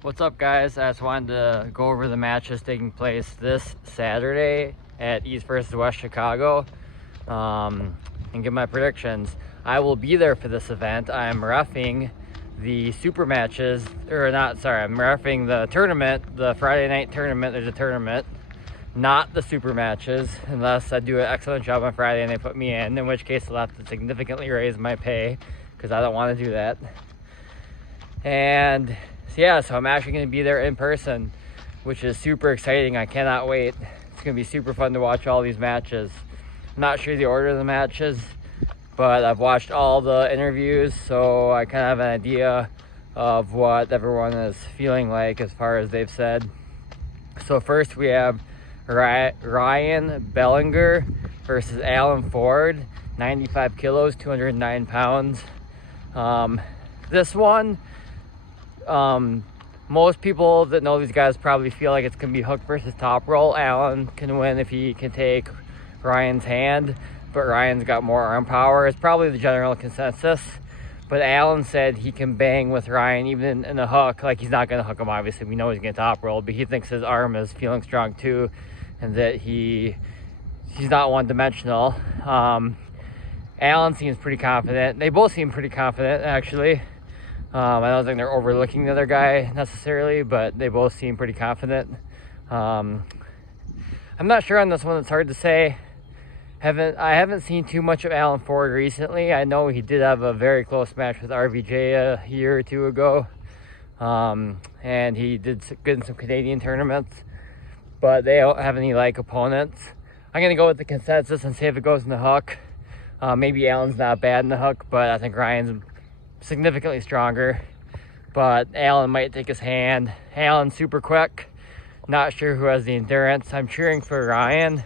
What's up, guys? I just wanted to go over the matches taking place this Saturday at East versus West Chicago and give my predictions. I will be there for this event. I'm reffing the super matches, or not, sorry, I'm reffing the tournament, the Friday night tournament. There's a tournament, not the super matches, unless I do an excellent job on Friday and they put me in which case I'll have to significantly raise my pay because I don't want to do that. And so I'm actually going to be there in person, which is super exciting. I cannot wait. It's going to be super fun to watch all these matches. I'm not sure the order of the matches, but I've watched all the interviews, so I kind of have an idea of what everyone is feeling like as far as they've said. So first we have Ryan Bellinger versus Alan Ford, 95 kilos, 209 pounds. This one, most people that know these guys probably feel like it's going to be hook versus top roll. Alan can win if he can take Ryan's hand, but Ryan's got more arm power. It's probably the general consensus. But Alan said he can bang with Ryan even in a hook. Like, he's not going to hook him, obviously. We know he's going to top roll, but he thinks his arm is feeling strong too, and that he's not one-dimensional. Alan seems pretty confident. They both seem pretty confident, actually. I don't think they're overlooking the other guy necessarily, but they both seem pretty confident. I'm not sure on this one. It's hard to say. I haven't seen too much of Alan Ford recently. I know he did have a very close match with RVJ a year or two ago, and he did good in some Canadian tournaments, but they don't have any opponents. I'm gonna go with the consensus and see if it goes in the hook. Maybe Alan's not bad in the hook, but I think Ryan's significantly stronger, but Alan might take his hand. Alan's super quick, not sure who has the endurance. I'm cheering for Ryan.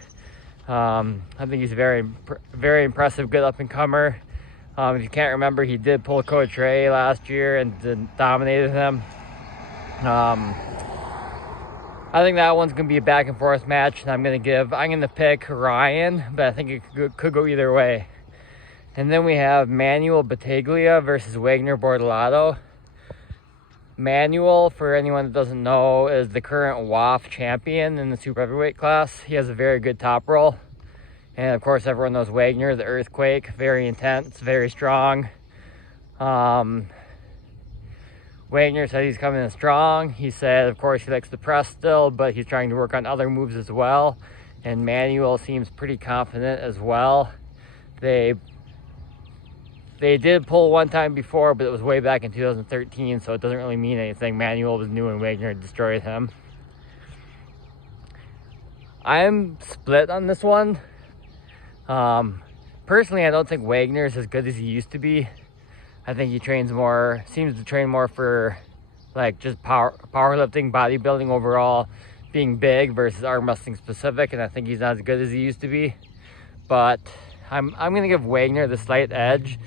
I think he's a very impressive, good up-and-comer. If you can't remember, he did pull Coach Ray last year and dominated him. I think that one's gonna be a back-and-forth match, and I'm gonna pick Ryan, but I think it could go either way. And then we have Manuel Battaglia versus Wagner Bortolato. Manuel, for anyone that doesn't know, is the current WAF champion in the super heavyweight class. He has a very good top roll. And of course, everyone knows Wagner, the Earthquake, very intense, very strong. Wagner said he's coming in strong. He said, of course, he likes the press still, but he's trying to work on other moves as well. And Manuel seems pretty confident as well. They did pull one time before, but it was way back in 2013, so it doesn't really mean anything. Manuel was new and Wagner destroyed him. I'm split on this one. Personally, I don't think Wagner is as good as he used to be. I think he seems to train more for just powerlifting, bodybuilding overall, being big versus arm wrestling specific, and I think he's not as good as he used to be. But I'm gonna give Wagner the slight edge,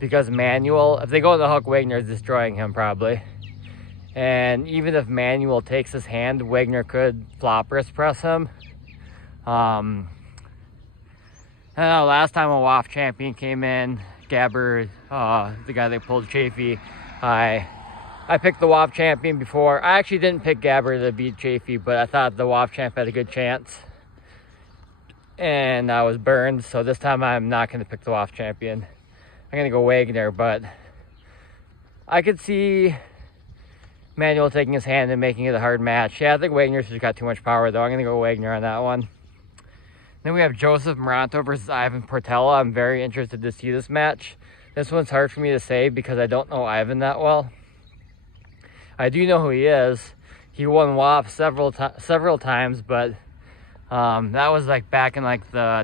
because Manuel, if they go to the hook, Wagner is destroying him probably. And even if Manuel takes his hand, Wagner could flop wrist press him. I don't know, last time a WAF champion came in, Gabber, the guy that pulled Chafee, I picked the WAF champion before. I actually didn't pick Gabber to beat Chafee, but I thought the WAF champ had a good chance. And I was burned, so this time I'm not going to pick the WAF champion. I'm going to go Wagner, but I could see Manuel taking his hand and making it a hard match. Yeah, I think Wagner's just got too much power, though. I'm going to go Wagner on that one. Then we have Joseph Moranto versus Ivan Portela. I'm very interested to see this match. This one's hard for me to say because I don't know Ivan that well. I do know who he is. He won WAF several times, but that was back in the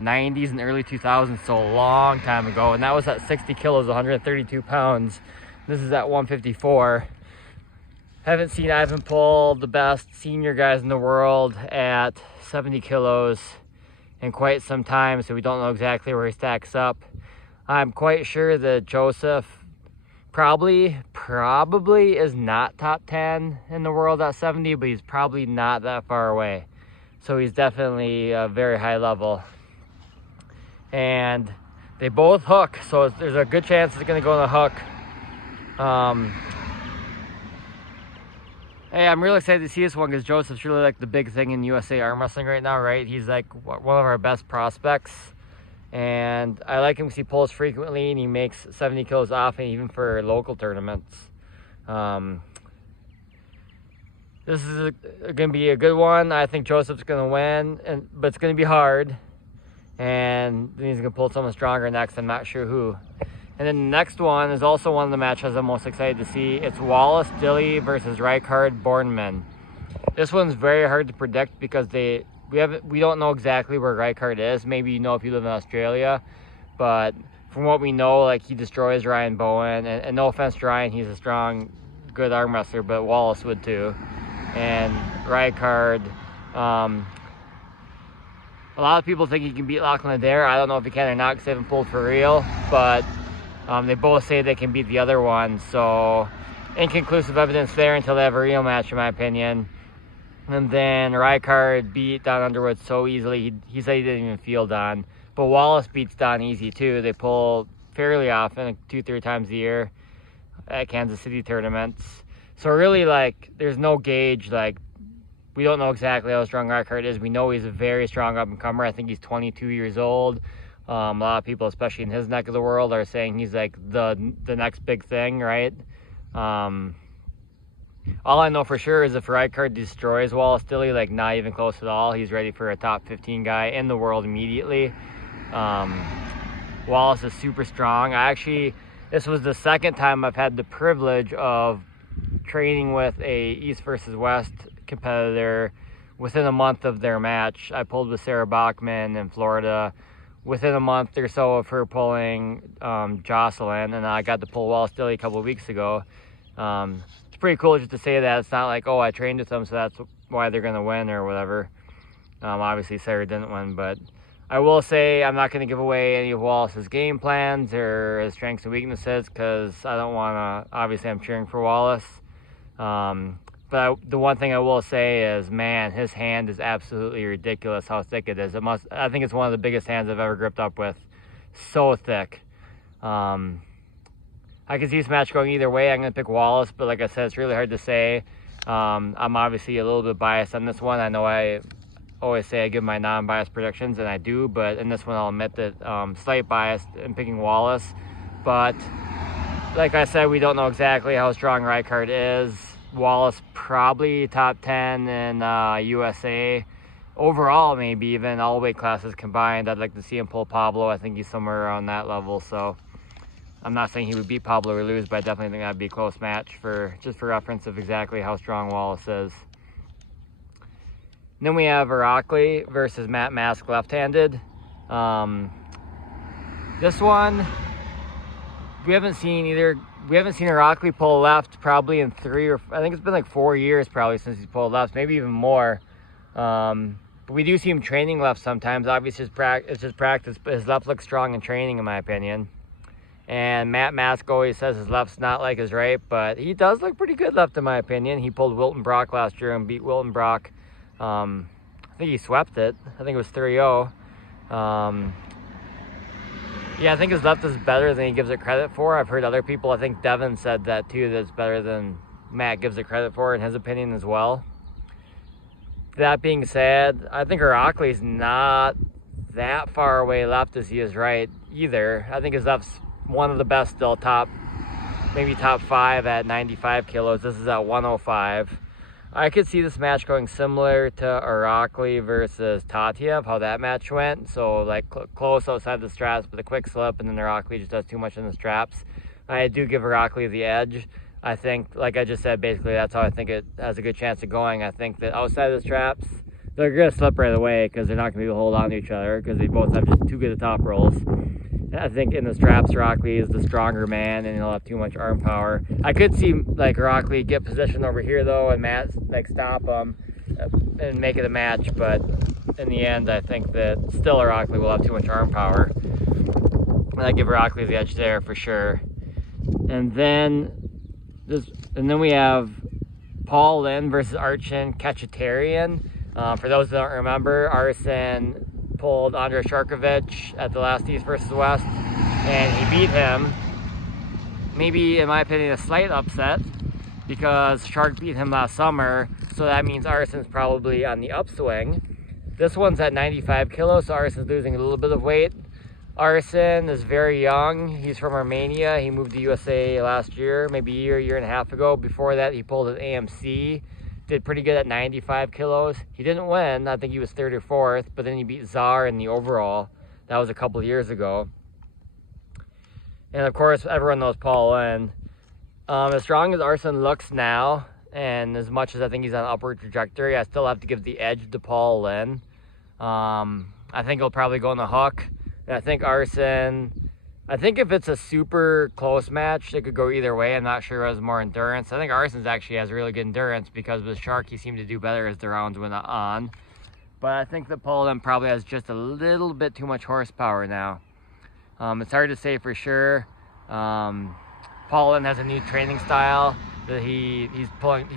90s and early 2000s, so a long time ago. And that was at 60 kilos, 132 pounds. This is at 154. Haven't seen Ivan pull the best senior guys in the world at 70 kilos in quite some time, so we don't know exactly where he stacks up. I'm quite sure that Joseph probably is not top 10 in the world at 70, but he's probably not that far away. So he's definitely a very high level. And they both hook, so there's a good chance it's going to go in the hook. Hey, I'm really excited to see this one because Joseph's really like the big thing in USA arm wrestling right now, right? He's like one of our best prospects. And I like him because he pulls frequently and he makes 70 kilos often, even for local tournaments. This is going to be a good one. I think Joseph's going to win, but it's going to be hard. And then he's going to pull someone stronger next. I'm not sure who. And then the next one is also one of the matches I'm most excited to see. It's Wallace Dilly versus Rykard Bornemann. This one's very hard to predict because we don't know exactly where Rykard is. Maybe you know if you live in Australia, but from what we know, like, he destroys Ryan Bowen. And no offense to Ryan, he's a strong, good arm wrestler, but Wallace would too. And Rykard, a lot of people think he can beat Lachlan Adair. I don't know if he can or not because they haven't pulled for real, but they both say they can beat the other one. So inconclusive evidence there until they have a real match, in my opinion. And then Rykard beat Don Underwood so easily. He said he didn't even feel Don. But Wallace beats Don easy too. They pull fairly often, like 2-3 times a year at Kansas City tournaments. So really, like, there's no gauge. Like, we don't know exactly how strong Rykard is. We know he's a very strong up-and-comer. I think he's 22 years old. A lot of people, especially in his neck of the world, are saying he's like the next big thing, right? All I know for sure is if Rykard destroys Wallace Dilly, like, not even close at all, he's ready for a top 15 guy in the world immediately. Wallace is super strong. This was the second time I've had the privilege of training with a East versus West competitor within a month of their match. I pulled with Sarah Bachman in Florida within a month or so of her pulling Jocelyn, and I got to pull Wallace Dilly a couple of weeks ago. It's pretty cool just to say that. It's not like, oh, I trained with them, so that's why they're going to win or whatever. Obviously, Sarah didn't win, but I will say I'm not going to give away any of Wallace's game plans or his strengths and weaknesses because I don't want to. Obviously, I'm cheering for Wallace. But the one thing I will say is, man, his hand is absolutely ridiculous how thick it is. I think it's one of the biggest hands I've ever gripped up with. So thick. I can see this match going either way. I'm going to pick Wallace, but like I said, it's really hard to say. I'm obviously a little bit biased on this one. I know I always say I give my non-biased predictions, and I do, but in this one I'll admit that slight bias in picking Wallace. But like I said, we don't know exactly how strong Rykard is. Wallace probably top 10 in USA. Overall, maybe even all weight classes combined. I'd like to see him pull Pablo. I think he's somewhere around that level. So I'm not saying he would beat Pablo or lose, but I definitely think that'd be a close match just for reference of exactly how strong Wallace is. And then we have Irakli versus Matt Mask left-handed. This one, we haven't seen Irakli pull left probably in I think it's been like 4 years probably since he's pulled left, maybe even more. But we do see him training left sometimes. Obviously, it's just practice, but his left looks strong in training, in my opinion. And Matt Mask always says his left's not like his right, but he does look pretty good left, in my opinion. He pulled Wilton Brock last year and beat Wilton Brock. I think he swept it. I think it was 3-0. Yeah, I think his left is better than he gives it credit for. I've heard other people, I think Devin said that too, that it's better than Matt gives it credit for, in his opinion as well. That being said, I think Irakli's not that far away left as he is right either. I think his left's one of the best still, maybe top 5 at 95 kilos. This is at 105. I could see this match going similar to Irakli versus Tatiev, how that match went. So, like, close outside the straps with a quick slip, and then Irakli just does too much in the straps. I do give Irakli the edge. I think, like I just said, basically that's how I think it has a good chance of going. I think that outside the straps, they're going to slip right away because they're not going to be able to hold on to each other because they both have just too good of top rolls. I think in the straps, Irakli is the stronger man, and he'll have too much arm power. I could see, like, Irakli get positioned over here, though, and Matt, like, stop him and make it a match. But in the end, I think that still Irakli will have too much arm power. And I give Irakli the edge there for sure. And then we have Paul Lynn versus Arsen Kechatarian. For those that don't remember, Arsen pulled Andrei Sharkovich at the last East versus West, and he beat him. Maybe, in my opinion, a slight upset. because Shark beat him last summer, so that means Arson's probably on the upswing. This one's at 95 kilos, so Arson's losing a little bit of weight. Arson is very young. He's from Armenia. He moved to USA last year, maybe a year and a half ago. Before that, he pulled an AMC. Did pretty good at 95 kilos. He didn't win. I think he was third or fourth, but then he beat Czar in the overall. That was a couple of years ago. And of course, everyone knows Paul Lynn. As strong as Arson looks now, and as much as I think he's on an upward trajectory, I still have to give the edge to Paul Lynn. I think he'll probably go in the hook. And I think Arson, I think if it's a super close match, it could go either way. I'm not sure who has more endurance. I think Arson's actually has really good endurance because with Shark, he seemed to do better as the rounds went on. But I think that Paul Lynn probably has just a little bit too much horsepower now. It's hard to say for sure. Paul Lynn has a new training style that he's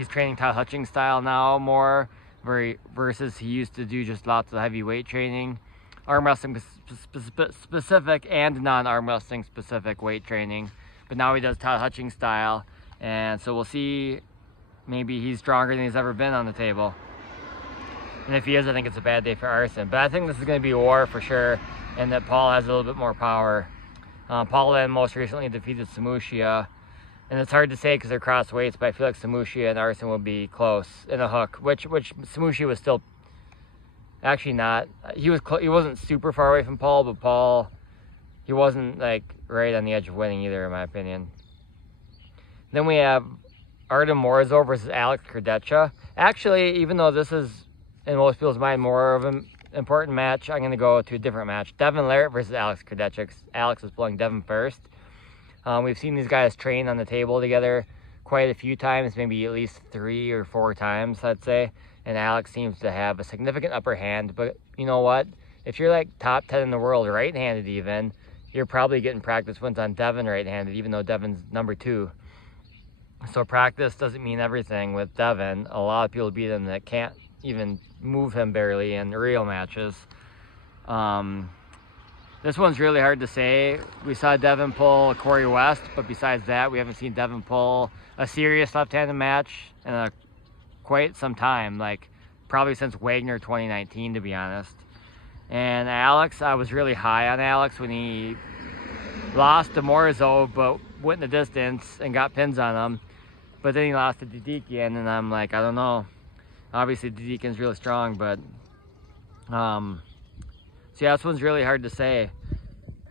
training Todd Hutchings style now more, versus he used to do just lots of heavy weight training, arm wrestling specific and non-arm wrestling specific weight training. But now he does Todd Hutchings style, and so we'll see. Maybe he's stronger than he's ever been on the table. And if he is, I think it's a bad day for Arson. But I think this is going to be a war for sure, and that Paul has a little bit more power. Paul Lynn most recently defeated Samushia, and it's hard to say because they're cross weights, but I feel like Samushia and Arson will be close in a hook, which Samushia was still actually not. He wasn't super far away from Paul, but Paul, he wasn't like right on the edge of winning either, in my opinion. Then we have Artem Morozov versus Alex Krejci. Actually, even though this is in most people's mind more of an important match, I'm going to go to a different match. Devin Larratt versus Alex Krejci. Alex is pulling Devin first. We've seen these guys train on the table together quite a few times, maybe at least 3 or 4 times, I'd say. And Alex seems to have a significant upper hand. But you know what? If you're like top 10 in the world, right-handed even, you're probably getting practice wins on Devin right-handed, even though Devin's number 2. So practice doesn't mean everything with Devin. A lot of people beat him that can't even move him barely in real matches. This one's really hard to say. We saw Devin pull Corey West, but besides that, we haven't seen Devin pull a serious left-handed match in quite some time, like probably since Wagner 2019, to be honest. And Alex, I was really high on Alex when he lost to Morozov, but went in the distance and got pins on him. But then he lost to Dedekian, and I'm like, I don't know. Obviously, Dedekian's really strong, but so yeah, this one's really hard to say.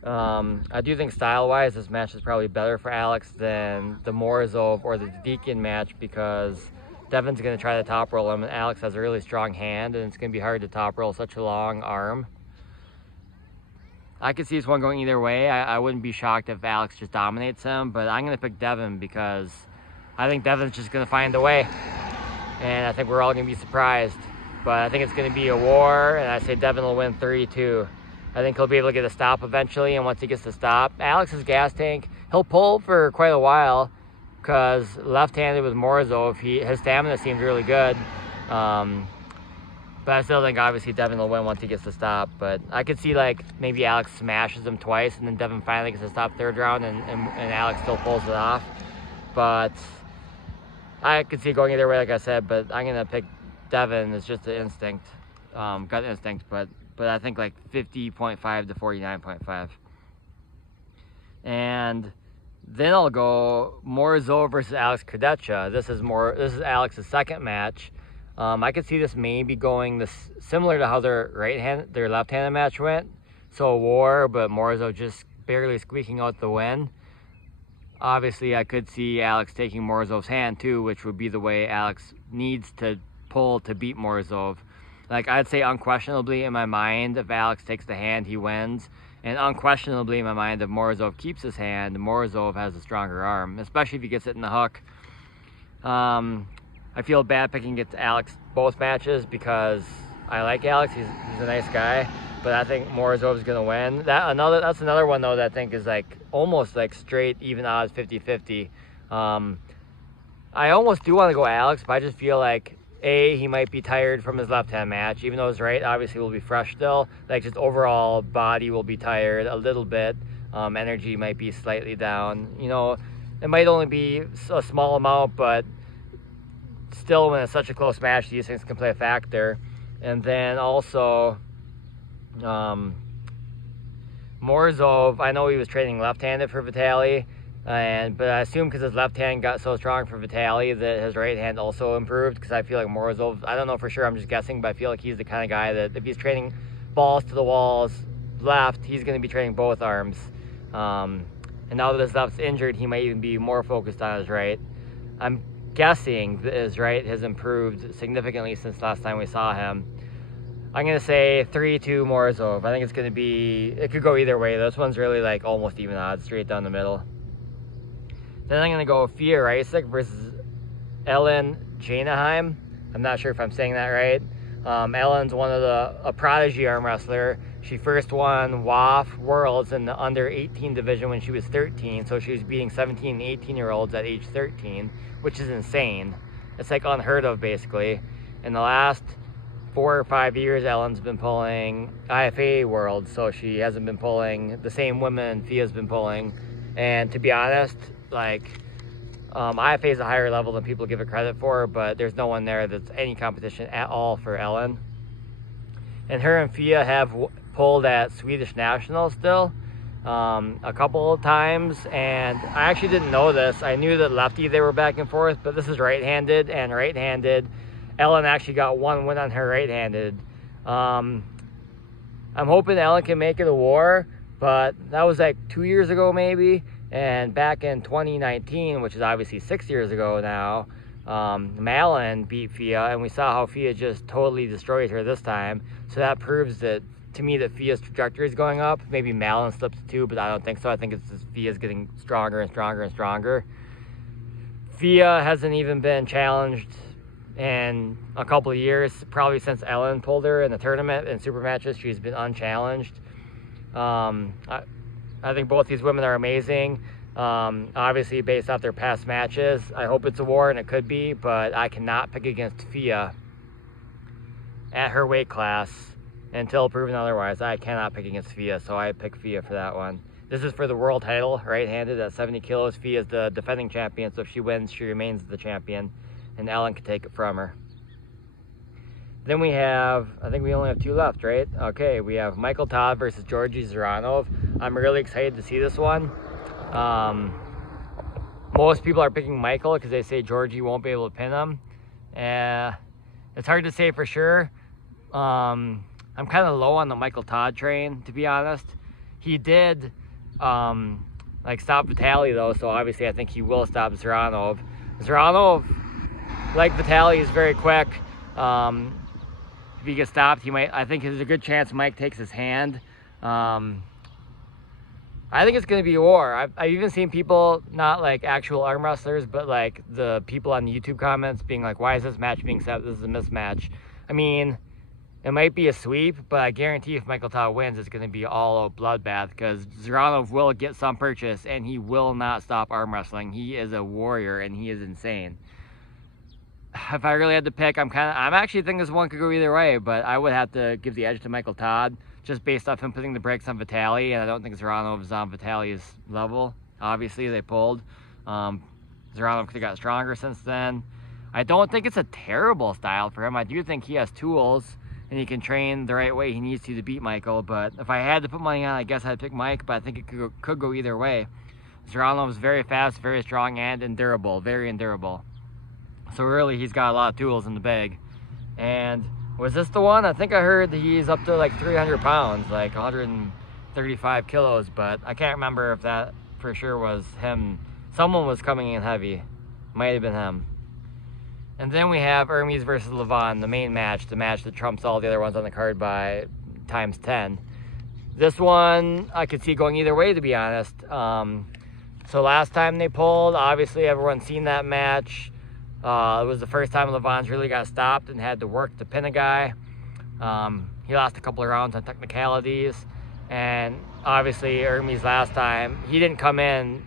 I do think style-wise, this match is probably better for Alex than the Morozov or the Dedekian match, because Devin's going to try to top roll him, and Alex has a really strong hand, and it's going to be hard to top roll such a long arm. I could see this one going either way. I wouldn't be shocked if Alex just dominates him, but I'm going to pick Devin because I think Devin's just going to find a way, and I think we're all going to be surprised. But I think it's going to be a war, and I say Devin will win 3-2. I think he'll be able to get a stop eventually, and once he gets the stop, Alex's gas tank, he'll pull for quite a while, because left-handed with Morozov, his stamina seems really good. But I still think obviously Devin will win once he gets the stop. But I could see like maybe Alex smashes him twice, and then Devin finally gets the stop third round, and Alex still pulls it off. But I could see it going either way, like I said. But I'm gonna pick Devin. It's just an instinct, gut instinct. But I think like 50.5 to 49.5. And then I'll go Morozov versus Alex Krejci. This is Alex's second match. I could see this maybe going similar to how their left-handed match went. So a war, but Morozov just barely squeaking out the win. Obviously, I could see Alex taking Morozov's hand too, which would be the way Alex needs to pull to beat Morozov. Like, I'd say unquestionably in my mind, if Alex takes the hand, he wins. And unquestionably in my mind, if Morozov keeps his hand, Morozov has a stronger arm, especially if he gets it in the hook. I feel bad picking against Alex both matches because I like Alex. He's a nice guy, but I think Morozov is going to win. That's another one, though, that I think is like almost like straight even odds 50-50. I almost do want to go Alex, but I just feel like he might be tired from his left-hand match, even though his right obviously will be fresh still. Like, just overall body will be tired a little bit. Energy might be slightly down. You know, it might only be a small amount, but still, when it's such a close match, these things can play a factor. And then also, Morozov, I know he was training left-handed for Vitaly, but I assume because his left hand got so strong for Vitaly that his right hand also improved, because I feel like Morozov, I don't know for sure, I'm just guessing, but I feel like he's the kind of guy that if he's training balls to the walls left, he's going to be training both arms. And now that his left's injured, he might even be more focused on his right. I'm guessing that his right has improved significantly since last time we saw him. I'm going to say 3-2 Morozov. I think it's going to be, it could go either way. This one's really like almost even odds, straight down the middle. Then I'm going to go Fia Rysick versus Ellen Janheim. I'm not sure if I'm saying that right. Ellen's a prodigy arm wrestler. She first won WAF Worlds in the under 18 division when she was 13. So she was beating 17 and 18-year-olds at age 13, which is insane. It's like unheard of, basically. In the last 4 or 5 years, Ellen's been pulling IFA Worlds, so she hasn't been pulling the same women Fia's been pulling. And to be honest, like, IFA is a higher level than people give it credit for, but there's no one there that's any competition at all for Ellen. And her and Fia have pulled at Swedish Nationals still a couple of times, and I actually didn't know this. I knew that lefty they were back and forth, but this is right-handed, and right-handed Ellen actually got one win on her right-handed. I'm hoping Ellen can make it a war, but that was like 2 years ago maybe. And back in 2019, which is obviously 6 years ago now, Malin beat Fia, and we saw how Fia just totally destroyed her this time. So that proves that, to me, that Fia's trajectory is going up. Maybe Malin slips too, but I don't think so. I think it's just Fia's getting stronger and stronger and stronger. Fia hasn't even been challenged in a couple of years, probably since Ellen pulled her in the tournament and super matches. She's been unchallenged. I think both these women are amazing. Obviously, based off their past matches, I hope it's a war, and it could be, but I cannot pick against Fia at her weight class until proven otherwise. I cannot pick against Fia, so I pick Fia for that one. This is for the world title, right-handed at 70 kilos. Fia is the defending champion, so if she wins, she remains the champion, and Ellen can take it from her. Then we have, I think we only have 2 left, right? Okay, we have Michael Todd versus Georgi Ziranov. I'm really excited to see this one. Most people are picking Michael because they say Georgie won't be able to pin him. It's hard to say for sure. I'm kind of low on the Michael Todd train, to be honest. He did stop Vitaly though, so obviously I think he will stop Ziranov. Ziranov, like Vitaly, is very quick. If he gets stopped, I think there's a good chance Mike takes his hand. I think it's going to be a war. I've even seen people, not like actual arm wrestlers, but like the people on the YouTube comments being like, why is this match being set? This is a mismatch. I mean, it might be a sweep, but I guarantee if Michael Todd wins, it's going to be all a bloodbath, because Ziranov will get some purchase, and he will not stop arm wrestling. He is a warrior, and he is insane. If I really had to pick, I'm actually thinking this one could go either way, but I would have to give the edge to Michael Todd, just based off him putting the brakes on Vitaly, and I don't think Ziranov is on Vitaly's level. Obviously, they pulled. Ziranov could have got stronger since then. I don't think it's a terrible style for him. I do think he has tools, and he can train the right way he needs to beat Michael, but if I had to put money on, I guess I'd pick Mike, but I think it could go either way. Ziranov is very fast, very strong, and endurable, very endurable. So really, he's got a lot of tools in the bag. And was this the one? I think I heard that he's up to like 300 pounds, like 135 kilos, but I can't remember if that for sure was him. Someone was coming in heavy. Might have been him. And then we have Hermes versus Levon, the main match, the match that trumps all the other ones on the card by times 10. This one, I could see going either way, to be honest. So last time they pulled, obviously everyone's seen that match. It was the first time Levon's really got stopped and had to work to pin a guy. He lost a couple of rounds on technicalities. And obviously Hermes last time, he didn't come in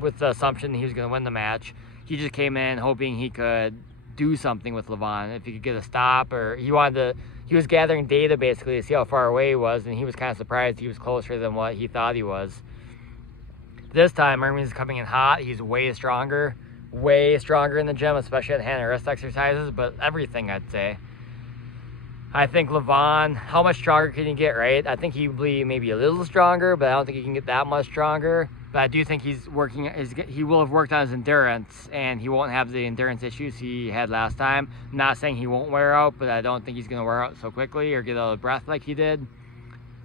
with the assumption he was going to win the match. He just came in hoping he could do something with Levon. If he could get a stop, or he was gathering data basically to see how far away he was, and he was kind of surprised he was closer than what he thought he was. This time, Hermes is coming in hot. He's way stronger. way stronger in the gym, especially at hand and wrist exercises, but everything, I'd say. I think Levon, how much stronger can he get, right? I think he'll be maybe a little stronger, but I don't think he can get that much stronger. But I do think he will have worked on his endurance, and he won't have the endurance issues he had last time. I'm not saying he won't wear out, but I don't think he's going to wear out so quickly or get out of breath like he did.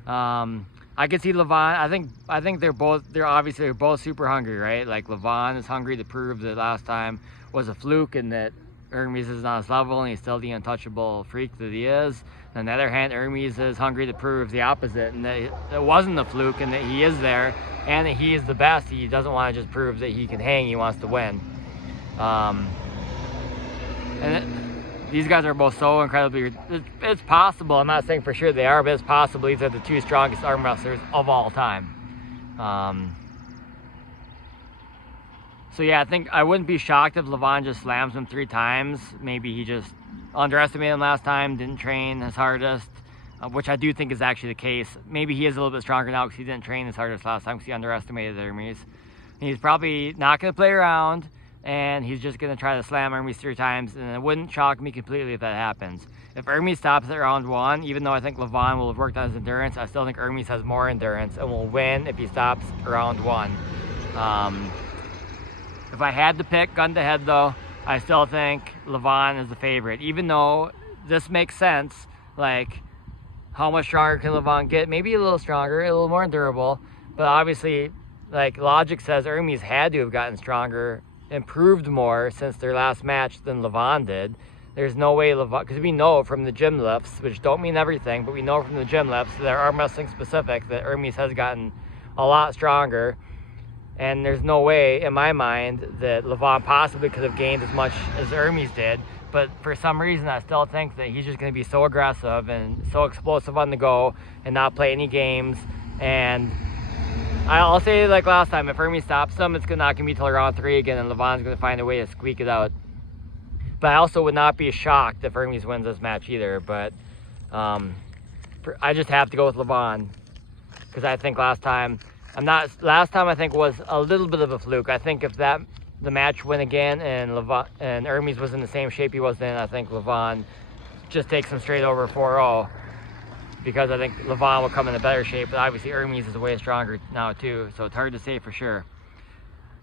I could see Levon. I think they're both super hungry, right? Like Levon is hungry to prove that last time was a fluke and that Hermes is on his level and he's still the untouchable freak that he is. On the other hand, Hermes is hungry to prove the opposite and that it wasn't a fluke and that he is there and that he is the best. He doesn't want to just prove that he can hang, he wants to win. These guys are both so incredibly, it's possible, I'm not saying for sure they are, but it's possible these are the two strongest arm wrestlers of all time. So yeah, I think I wouldn't be shocked if Levon just slams him 3 times. Maybe he just underestimated him last time, didn't train his hardest, which I do think is actually the case. Maybe he is a little bit stronger now because he didn't train his hardest last time because he underestimated Hermes. And he's probably not going to play around, and he's just going to try to slam Hermes 3 times, and it wouldn't shock me completely if that happens. If Hermes stops at round 1, even though I think Levon will have worked on his endurance, I still think Hermes has more endurance and will win if he stops round 1. If I had to pick gun to head though, I still think Levon is the favorite. Even though this makes sense, like how much stronger can Levon get? Maybe a little stronger, a little more durable, but obviously like logic says Hermes had to have gotten stronger, improved more since their last match than Levon did. There's no way Levon, because we know from the gym lifts, which don't mean everything, but we know from the gym lifts that are arm wrestling specific that Hermes has gotten a lot stronger. And there's no way, in my mind, that Levon possibly could have gained as much as Hermes did. But for some reason, I still think that he's just going to be so aggressive and so explosive on the go and not play any games. And I'll say like last time, if Hermes stops him, it's not going to be till round 3 again, and Levon's going to find a way to squeak it out. But I also would not be shocked if Hermes wins this match either. But I just have to go with Levon because I think last time I think was a little bit of a fluke. I think if the match went again and Hermes was in the same shape he was in, I think Levon just takes him straight over 4-0 because I think Levon will come in a better shape, but obviously Hermes is way stronger now too, so it's hard to say for sure.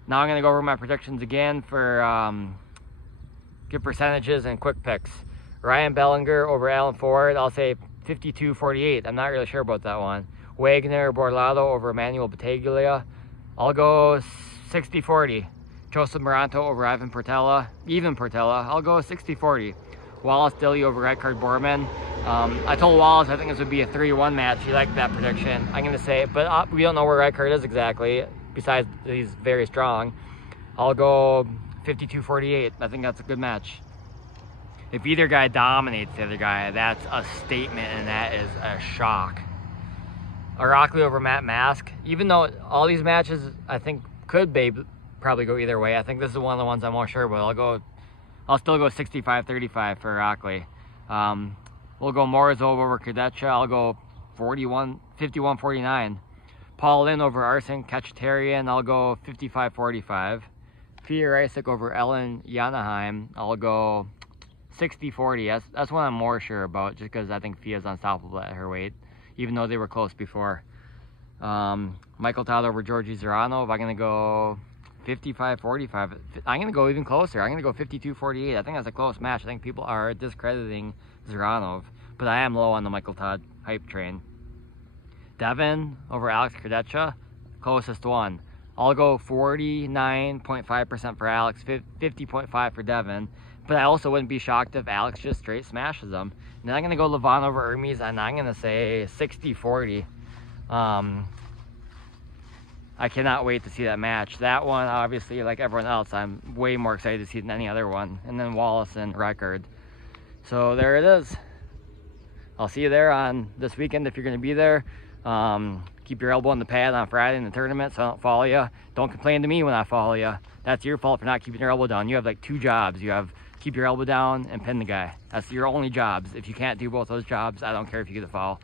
Now I'm going to go over my predictions again for good percentages and quick picks. Ryan Bellinger over Alan Ford, I'll say 52-48. I'm not really sure about that one. Wagner Borlato over Emmanuel Battaglia, I'll go 60-40. Joseph Moranto over Ivan Portela, I'll go 60-40. Wallace Dilly over Eckhard Borman. I told Wallace I think this would be a 3-1 match. He liked that prediction. I'm going to say it, but we don't know where Eckhard is exactly, besides he's very strong. I'll go 52-48. I think that's a good match. If either guy dominates the other guy, that's a statement, and that is a shock. Irakli over Matt Mask. Even though all these matches I think could probably go either way, I think this is one of the ones I'm more sure about. I'll still go 65-35 for Irakli. We'll go Morozov over Kadecha. I'll go 51-49. Paul Lynn over Arsen Kachatarian. I'll go 55-45. Fia Isaac over Ellen Yanaheim. I'll go 60-40. That's one I'm more sure about, just because I think Fia's unstoppable at her weight, even though they were close before. Michael Todd over Georgie Zeranov. I'm going to go 55-45. I'm going to go even closer. I'm going to go 52-48. I think that's a close match. I think people are discrediting Zeranov, but I am low on the Michael Todd hype train. Devin over Alex Kadecha, closest one. I'll go 49.5% for Alex, 50.5% for Devin, but I also wouldn't be shocked if Alex just straight smashes him. And then I'm going to go Levon over Hermes, and I'm going to say 60-40. I cannot wait to see that match. That one, obviously, like everyone else, I'm way more excited to see than any other one. And then Wallace and Reichard. So there it is. I'll see you there on this weekend if you're going to be there. Keep your elbow on the pad on Friday in the tournament so I don't follow you. Don't complain to me when I follow you. That's your fault for not keeping your elbow down. You have like 2 jobs. You have keep your elbow down and pin the guy. That's your only jobs. If you can't do both those jobs, I don't care if you get a foul.